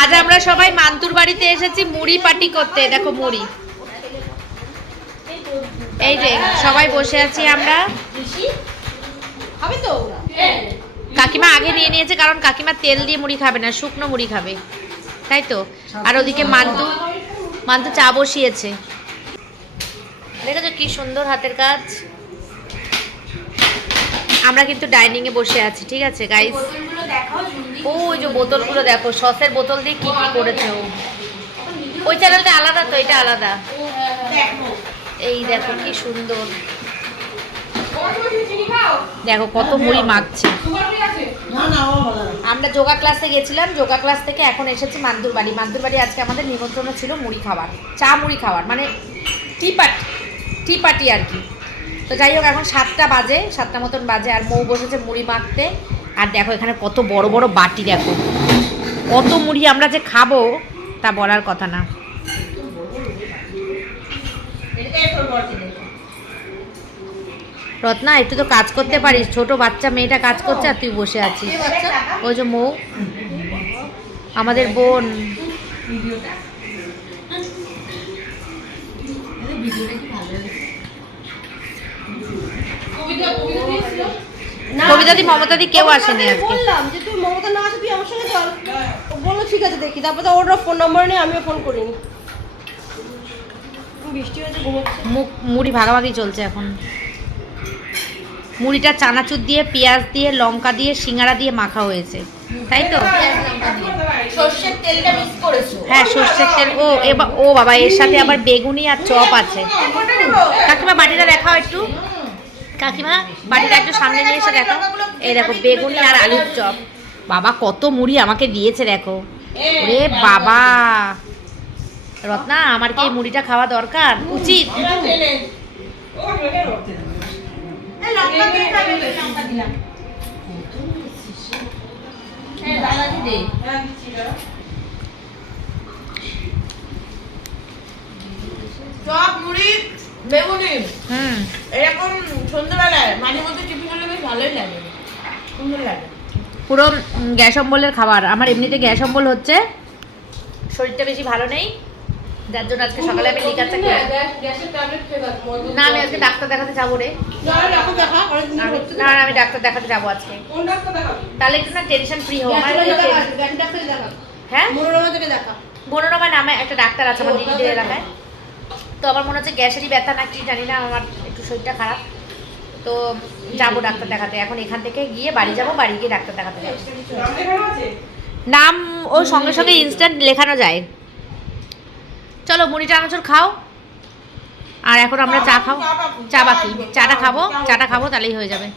আজ আমরা সবাই মান্তুর বাড়িতে এসেছি মুড়ি পার্টি করতে। দেখো মুড়ি। এই যে, সবাই বসে আছি আমরা। কাকিমা আগে নিয়ে নিয়েছে কারণ কাকিমা তেল দিয়ে মুড়ি খাবে না, শুকনো মুড়ি খাবে। তাই তো? আর ওদিকে মান্তু মান্তু চা বসিয়েছে। দেখেছ কি সুন্দর হাতের কাজ? আমরা কিন্তু ডাইনিং এ বসে আছি ঠিক আছে গাইস ও ওই যে বোতলগুলো দেখো সসের বোতল দিয়ে কি কি করেছে ও। ওই চ্যানেলটা আলাদা তো এটা আলাদা। এই দেখো কি সুন্দর। দেখো কত মুড়ি মাখছে। আমরা যোগা ক্লাসে গেছিলাম যোগা ক্লাস থেকে এখন এসেছি মান্দুর বাড়ি। মান্দুর বাড়ি আজকে আমাদের নিমন্ত্রণ ছিল মুড়ি খাবার চা মুড়ি খাবার মানে টি পার্টি টি পার্টি আর কি। তো যাই হোক, এখন সাতটা বাজে, সাতটা মতন বাজে, আর মৌ বসেছে মুড়ি মাখতে। আর দেখো, এখানে কত বড় বড় বাটি দেখো। কত মুড়ি আমরা যে খাব, তা বলার কথা না। রত্না, একটু তো কাজ করতে পারিস। ছোট বাচ্চা, মেয়েটা কাজ করছে, আর তুই বসে আছিস। ওই যে মৌ, আমাদের বোন। কবিতাদি মমতাদি কেউ আসেনি আজকে। বললাম যে তুই মমতা না আসে তুই আমার সঙ্গে চল। বলল ঠিক আছে দেখি। তারপর তো ওর ফোন নম্বর নিয়ে আমিও ফোন করিনি। বৃষ্টি হয়েছে ঘুমোচ্ছে। মুখ মুড়ি ভাগাভাগি চলছে এখন। মুড়িটা চানাচুর দিয়ে পেঁয়াজ দিয়ে লঙ্কা দিয়ে সিঙ্গারা দিয়ে মাখা হয়েছে। তাই তো? সর্ষের তেলটা মিক্স করেছ। হ্যাঁ সর্ষের তেল। ও এবার ও বাবা এর সাথে আবার বেগুনি আর চপ আছে। কাকিমা বাটিটা দেখাও একটু। কাকিমা বাটিটা একটু সামনে নিয়ে এসে দেখো। এই দেখো বেগুনি আর আলুর চপ। বাবা কত মুড়ি আমাকে দিয়েছে দেখো। ওরে বাবা। রত্না আমার কি এই মুড়িটা খাওয়া দরকার? উচিত চপ মুড়ি বেগুনি। হুম। এরকম সন্ধ্যেবেলায় মাঝে মধ্যে টিফিন হলে বেশ ভালোই লাগে। সুন্দর লাগে। পুরো গ্যাস অম্বলের খাবার। আমার এমনিতে গ্যাস অম্বল হচ্ছে। শরীরটা বেশি ভালো নেই। যার জন্য আজকে সকালে আমি খেয়ে গ্যাসের না আমি আজকে ডাক্তার দেখাতে যাব রে। না না, আমি ডাক্তার দেখাতে যাব আজকে। কোন ডাক্তার দেখাবি? তাহলে একটু না টেনশন ফ্রি হব হ্যাঁ? মনোরমা থেকে দেখা। মনোরমা নামে একটা ডাক্তার আছে আমার দিদিদের এলাকায়। তো আমার মনে হচ্ছে গ্যাসেরই ব্যথা না কি জানি না আমার শরীরটা খারাপ। তো যাব ডাক্তার দেখাতে। এখন এখান থেকে গিয়ে বাড়ি যাব, বাড়ি গিয়ে ডাক্তার দেখাতে নাম ও সঙ্গে সঙ্গে ইনস্ট্যান্ট লেখানো যায়। চলো মুড়ি চানাচুর খাও। আর এখন আমরা চা খাও। চা বাকি। চাটা খাব। চাটা খাব, তাহলেই হয়ে যাবে।